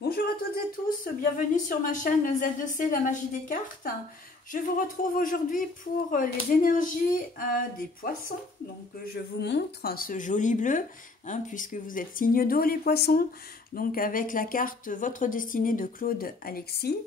Bonjour à toutes et tous, bienvenue sur ma chaîne Z2C, la magie des cartes. Je vous retrouve aujourd'hui pour les énergies des poissons. Donc je vous montre ce joli bleu, puisque vous êtes signe d'eau les poissons. Donc avec la carte Votre destinée de Claude Alexis.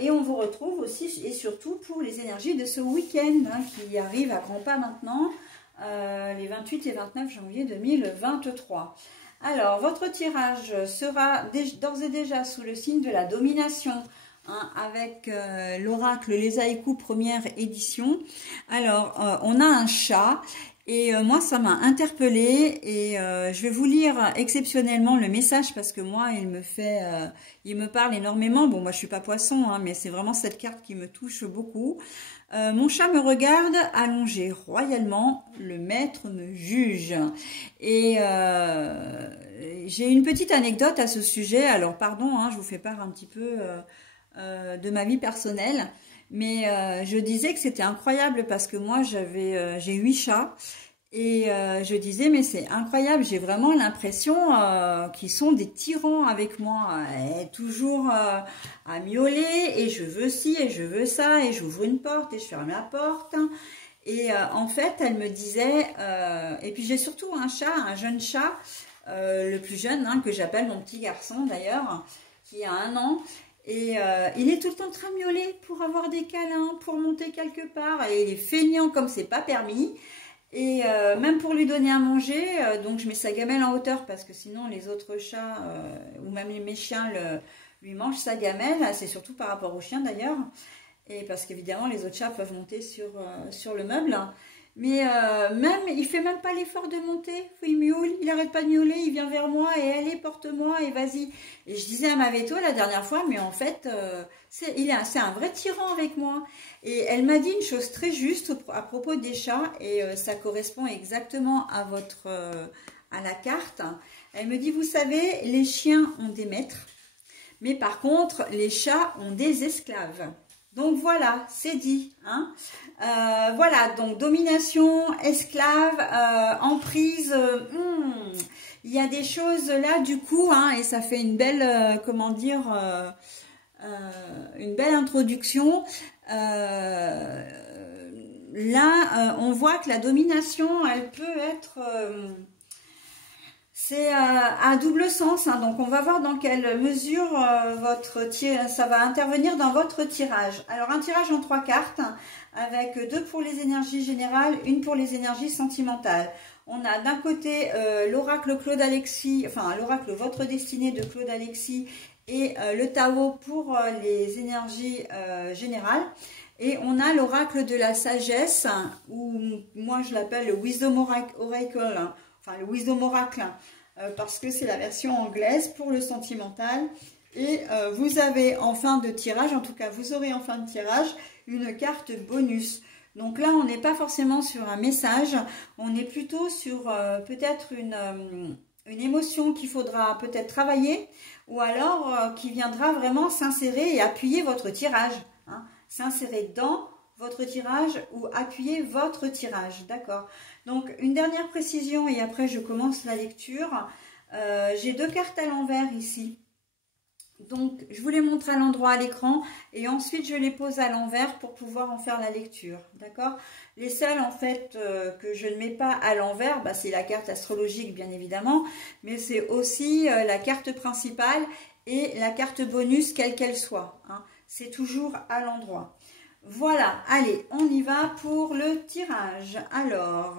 Et on vous retrouve aussi et surtout pour les énergies de ce week-end qui arrive à grands pas maintenant, les 28 et 29 janvier 2023. Alors, votre tirage sera d'ores et déjà sous le signe de la domination, avec l'oracle Les Haïkus première édition. Alors, on a un chat et moi, ça m'a interpellée et je vais vous lire exceptionnellement le message parce que moi, il me parle énormément. Bon, moi, je suis pas poisson, mais c'est vraiment cette carte qui me touche beaucoup. Mon chat me regarde allongé royalement, le maître me juge. Et j'ai une petite anecdote à ce sujet. Alors pardon, je vous fais part un petit peu de ma vie personnelle. Mais je disais que c'était incroyable parce que moi j'ai 8 chats. Et je disais, mais c'est incroyable, j'ai vraiment l'impression qu'ils sont des tyrans avec moi, toujours à miauler, et je veux ci, et je veux ça, et j'ouvre une porte, et je ferme la porte. Et en fait, elle me disait, et puis j'ai surtout un chat, un jeune chat, le plus jeune, que j'appelle mon petit garçon d'ailleurs, qui a 1 an. Et il est tout le temps en train de miauler pour avoir des câlins, pour monter quelque part, et il est feignant comme c'est pas permis. Et même pour lui donner à manger, donc je mets sa gamelle en hauteur parce que sinon les autres chats ou même mes chiens lui mangent sa gamelle. C'est surtout par rapport aux chiens d'ailleurs. Et parce qu'évidemment les autres chats peuvent monter sur le meuble. Mais même, il fait même pas l'effort de monter. Il miaule, il arrête pas de miauler, il vient vers moi et allez, porte-moi et vas-y. Et je disais à ma veto la dernière fois, mais en fait, c'est un vrai tyran avec moi. Et elle m'a dit une chose très juste à propos des chats et ça correspond exactement à la carte. Elle me dit, vous savez, les chiens ont des maîtres, mais par contre, les chats ont des esclaves. Donc voilà, c'est dit. Voilà, donc domination, esclave, emprise. Il y a des choses là du coup, et ça fait une belle, comment dire, une belle introduction. Là, on voit que la domination, elle peut être... c'est à double sens, donc on va voir dans quelle mesure ça va intervenir dans votre tirage. Alors un tirage en 3 cartes, avec 2 pour les énergies générales, 1 pour les énergies sentimentales. On a d'un côté l'oracle Claude Alexis, enfin l'oracle Votre destinée de Claude Alexis et le Tao pour les énergies générales. Et on a l'oracle de la sagesse, ou moi je l'appelle le Wisdom Oracle, enfin le Wisdom Oracle, parce que c'est la version anglaise pour le sentimental. Et vous avez en fin de tirage, en tout cas vous aurez en fin de tirage, une carte bonus. Donc là, on n'est pas forcément sur un message, on est plutôt sur peut-être une émotion qu'il faudra peut-être travailler, ou alors qui viendra vraiment s'insérer et appuyer votre tirage. S'insérer dans votre tirage ou appuyer votre tirage, d'accord? Donc une dernière précision et après je commence la lecture. J'ai 2 cartes à l'envers ici. Donc je vous les montre à l'endroit à l'écran et ensuite je les pose à l'envers pour pouvoir en faire la lecture, d'accord? Les seules en fait que je ne mets pas à l'envers, c'est la carte astrologique bien évidemment, mais c'est aussi la carte principale et la carte bonus quelle qu'elle soit, c'est toujours à l'endroit. Voilà, allez, on y va pour le tirage. Alors,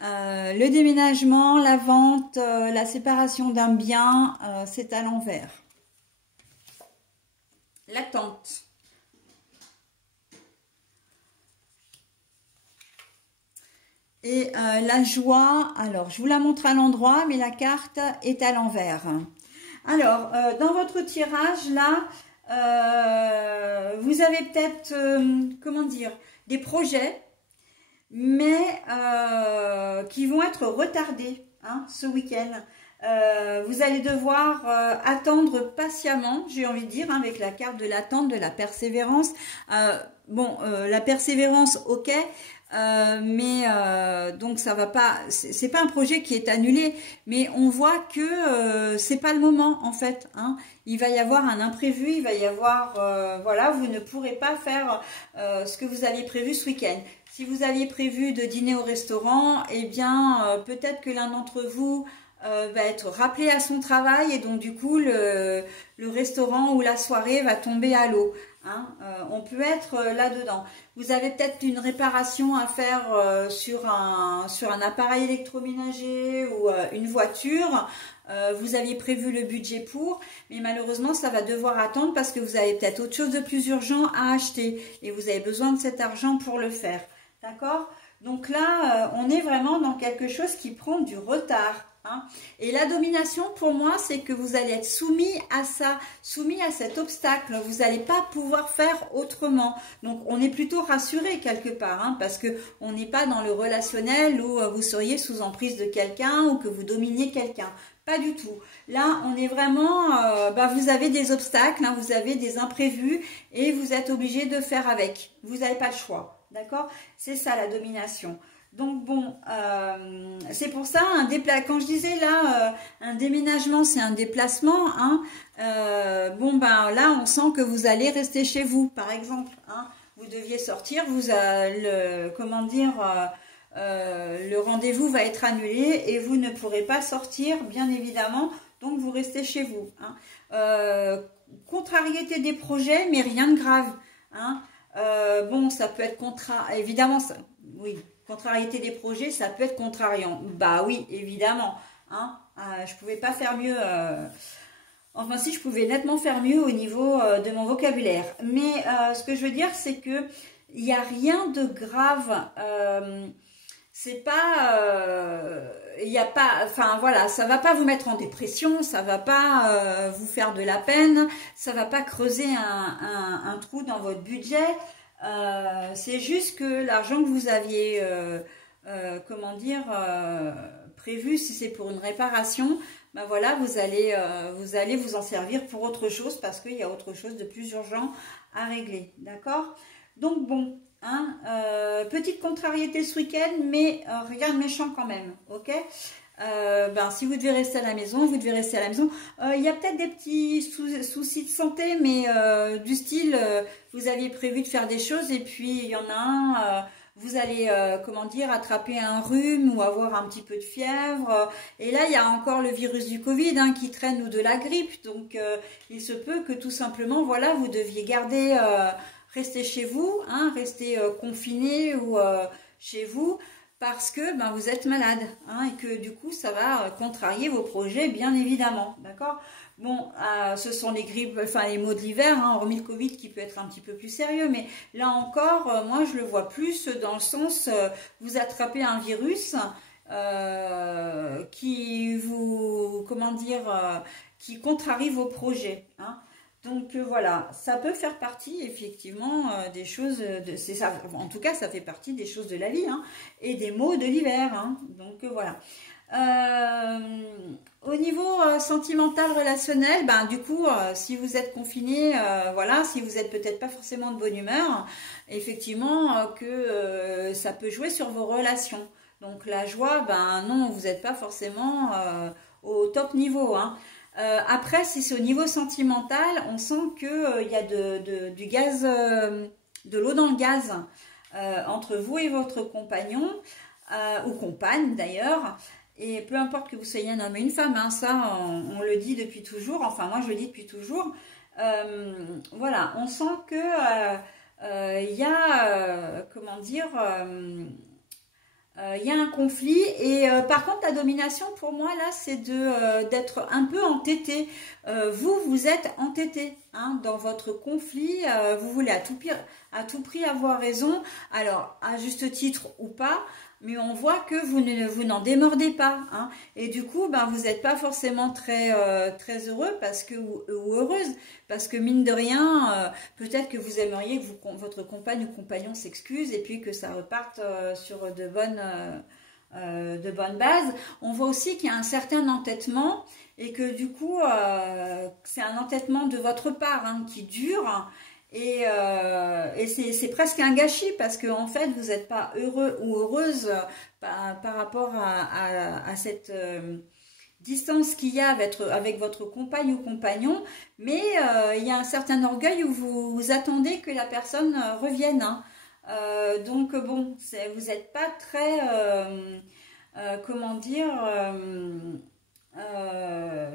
le déménagement, la vente, la séparation d'un bien, c'est à l'envers. L'attente. Et la joie, alors je vous la montre à l'endroit, mais la carte est à l'envers. Alors, dans votre tirage, là, vous avez peut-être, comment dire, des projets, mais qui vont être retardés ce week-end. Vous allez devoir attendre patiemment, j'ai envie de dire, avec la carte de l'attente, de la persévérance. La persévérance, ok, Donc ça va pas, c'est pas un projet qui est annulé, mais on voit que c'est pas le moment en fait, hein. Il va y avoir un imprévu, il va y avoir, voilà, vous ne pourrez pas faire ce que vous aviez prévu ce week-end. Si vous aviez prévu de dîner au restaurant, eh bien peut-être que l'un d'entre vous va être rappelé à son travail et donc du coup le restaurant ou la soirée va tomber à l'eau. Hein, on peut être là-dedans. Vous avez peut-être une réparation à faire sur un appareil électroménager ou une voiture. Vous aviez prévu le budget pour, mais malheureusement ça va devoir attendre parce que vous avez peut-être autre chose de plus urgent à acheter et vous avez besoin de cet argent pour le faire. D'accord? Donc là, on est vraiment dans quelque chose qui prend du retard. Hein. Et la domination, pour moi, c'est que vous allez être soumis à ça, soumis à cet obstacle. Vous n'allez pas pouvoir faire autrement. Donc, on est plutôt rassuré quelque part, hein, parce que on n'est pas dans le relationnel où vous seriez sous emprise de quelqu'un ou que vous dominiez quelqu'un. Pas du tout. Là, on est vraiment, vous avez des obstacles, hein, vous avez des imprévus et vous êtes obligé de faire avec. Vous n'avez pas le choix. D'accord? C'est ça la domination. Donc bon, c'est pour ça, quand je disais là, un déménagement, c'est un déplacement. Hein, là, on sent que vous allez rester chez vous, par exemple. Hein, vous deviez sortir, le rendez-vous va être annulé et vous ne pourrez pas sortir, bien évidemment. Donc vous restez chez vous. Hein. Contrariété des projets, mais rien de grave. Hein. Ça peut être évidemment, oui, contrariété des projets, ça peut être contrariant. Bah oui, évidemment. Hein, je pouvais pas faire mieux. Enfin, si, je pouvais nettement faire mieux au niveau de mon vocabulaire. Mais ce que je veux dire, c'est que il n'y a rien de grave. C'est pas, il y a pas, enfin voilà, ça va pas vous mettre en dépression, ça va pas vous faire de la peine, ça va pas creuser un trou dans votre budget. C'est juste que l'argent que vous aviez, prévu, si c'est pour une réparation, ben voilà, vous allez vous en servir pour autre chose parce qu'il y a autre chose de plus urgent à régler, d'accord? Donc bon. Hein, petite contrariété ce week-end, mais rien de méchant quand même, ok? Si vous devez rester à la maison, vous devez rester à la maison. Il y a peut-être des petits soucis de santé, mais du style, vous aviez prévu de faire des choses et puis il y en a un, vous allez, attraper un rhume ou avoir un petit peu de fièvre. Et là, il y a encore le virus du Covid hein, qui traîne ou de la grippe, donc il se peut que tout simplement, voilà, vous deviez garder... restez chez vous, hein, restez confiné ou chez vous parce que vous êtes malade hein, et que du coup ça va contrarier vos projets bien évidemment, d'accord? Bon, ce sont les grippes, enfin les maux de l'hiver, hein, hormis le Covid qui peut être un petit peu plus sérieux, mais là encore, moi je le vois plus dans le sens, vous attrapez un virus qui vous, qui contrarie vos projets, hein. Donc voilà, ça peut faire partie effectivement des choses, en tout cas ça fait partie des choses de la vie hein, et des maux de l'hiver. Hein, donc voilà. Au niveau sentimental, relationnel, du coup, si vous êtes confiné, voilà, si vous êtes peut-être pas forcément de bonne humeur, effectivement que ça peut jouer sur vos relations. Donc la joie, non, vous n'êtes pas forcément au top niveau. Hein. Après, si c'est au niveau sentimental, on sent qu'il y a du gaz, de l'eau dans le gaz entre vous et votre compagnon, ou compagne d'ailleurs. Et peu importe que vous soyez un homme et une femme, hein, ça on le dit depuis toujours, enfin moi je le dis depuis toujours. Voilà, on sent que il y a, il y a un conflit et par contre la domination pour moi là c'est d'être un peu entêté. Vous êtes entêté hein, dans votre conflit, vous voulez à tout prix avoir raison, alors à juste titre ou pas, mais on voit que vous n'en démordez pas hein, et du coup vous n'êtes pas forcément très heureux ou heureuse parce que mine de rien peut-être que vous aimeriez que votre compagne ou compagnon s'excuse et puis que ça reparte sur de bonnes bases. On voit aussi qu'il y a un certain entêtement et que du coup c'est un entêtement de votre part hein, qui dure Et c'est presque un gâchis parce que en fait vous n'êtes pas heureux ou heureuse par rapport à cette distance qu'il y a avec votre compagne ou compagnon, mais il y a un certain orgueil où vous attendez que la personne revienne, hein. Donc bon, vous n'êtes pas très, comment dire,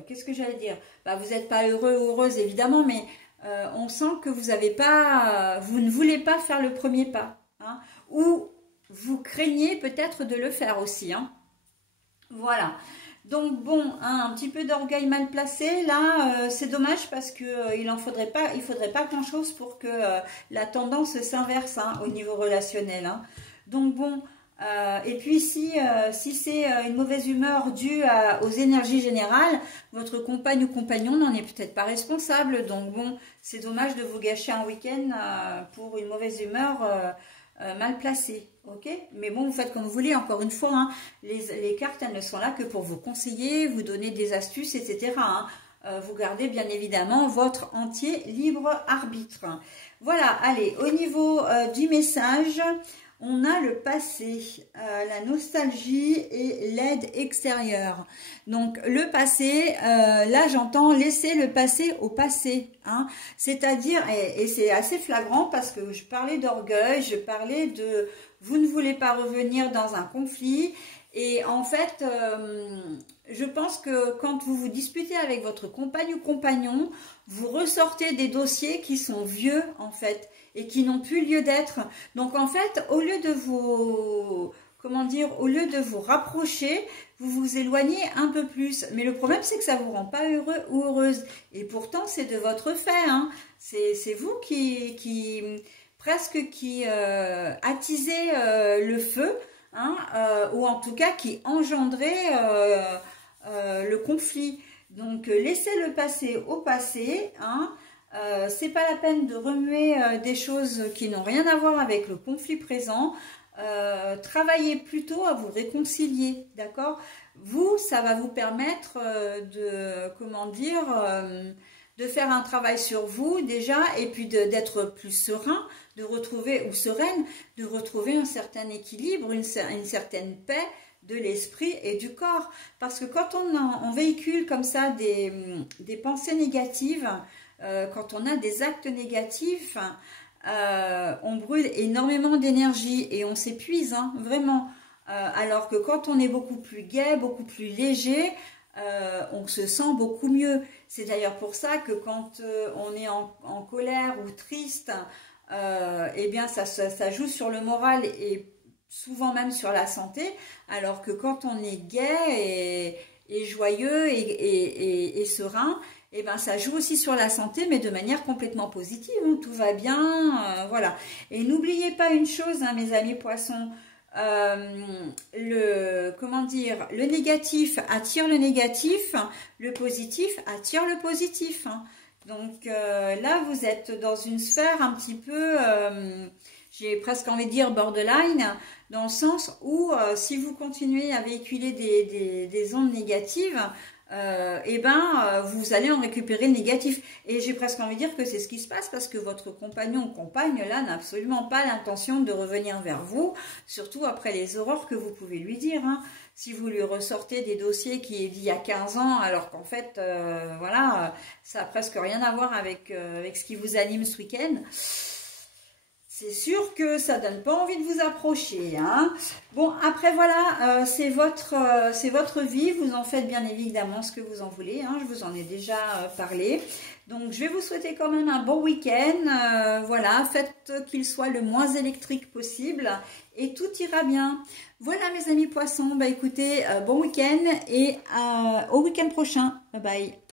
qu'est-ce que j'allais dire, bah, vous n'êtes pas heureux ou heureuse évidemment, mais on sent que vous ne voulez pas faire le premier pas, hein, ou vous craignez peut-être de le faire aussi, hein. Voilà. Donc bon, hein, un petit peu d'orgueil mal placé, là, c'est dommage parce que il faudrait pas grand-chose pour que la tendance s'inverse, hein, au niveau relationnel, hein. Donc bon, et puis si c'est une mauvaise humeur due aux énergies générales, votre compagne ou compagnon n'en est peut-être pas responsable. Donc bon, c'est dommage de vous gâcher un week-end pour une mauvaise humeur mal placée. Ok, mais bon, vous faites comme vous voulez, encore une fois, hein, les cartes, elles ne sont là que pour vous conseiller, vous donner des astuces, etc., hein. Vous gardez bien évidemment votre entier libre arbitre. Voilà, allez, au niveau du message, on a le passé, la nostalgie et l'aide extérieure. Donc le passé, là j'entends laisser le passé au passé, hein. C'est-à-dire, et c'est assez flagrant parce que je parlais d'orgueil, je parlais de vous ne voulez pas revenir dans un conflit. Et en fait, je pense que quand vous vous disputez avec votre compagne ou compagnon, vous ressortez des dossiers qui sont vieux en fait et qui n'ont plus lieu d'être. Donc en fait, au lieu de vous, comment dire, au lieu de vous rapprocher, vous vous éloignez un peu plus. Mais le problème, c'est que ça vous rend pas heureux ou heureuse. Et pourtant, c'est de votre fait, hein. C'est vous qui attisez le feu, hein, ou en tout cas qui engendrez le conflit. Donc laissez le passé au passé, hein. C'est pas la peine de remuer des choses qui n'ont rien à voir avec le conflit présent. Travaillez plutôt à vous réconcilier, d'accord? Vous, ça va vous permettre comment dire, de faire un travail sur vous déjà, et puis d'être plus serein, de retrouver, ou sereine, de retrouver un certain équilibre, une certaine paix de l'esprit et du corps. Parce que quand on véhicule comme ça des pensées négatives, quand on a des actes négatifs, on brûle énormément d'énergie et on s'épuise, hein, vraiment. Alors que quand on est beaucoup plus gai, beaucoup plus léger, on se sent beaucoup mieux. C'est d'ailleurs pour ça que quand on est en colère ou triste, eh bien ça joue sur le moral et souvent même sur la santé, alors que quand on est gai et joyeux et serein, eh ben, ça joue aussi sur la santé, mais de manière complètement positive, hein, tout va bien, voilà. Et n'oubliez pas une chose, hein, mes amis poissons, comment dire, le négatif attire le négatif, le positif attire le positif, hein. Donc là, vous êtes dans une sphère un petit peu, j'ai presque envie de dire borderline, dans le sens où si vous continuez à véhiculer des ondes négatives, eh ben, vous allez en récupérer le négatif. Et j'ai presque envie de dire que c'est ce qui se passe parce que votre compagnon ou compagne, là, n'a absolument pas l'intention de revenir vers vous, surtout après les horreurs que vous pouvez lui dire, hein. Si vous lui ressortez des dossiers qui est d'il y a 15 ans, alors qu'en fait, voilà, ça n'a presque rien à voir avec ce qui vous anime ce week-end, c'est sûr que ça donne pas envie de vous approcher, hein. Bon, après voilà, c'est votre vie, vous en faites bien évidemment ce que vous en voulez, hein, je vous en ai déjà parlé. Donc je vais vous souhaiter quand même un bon week-end, voilà, faites qu'il soit le moins électrique possible et tout ira bien. Voilà mes amis poissons, bah écoutez, bon week-end et au week-end prochain, bye bye.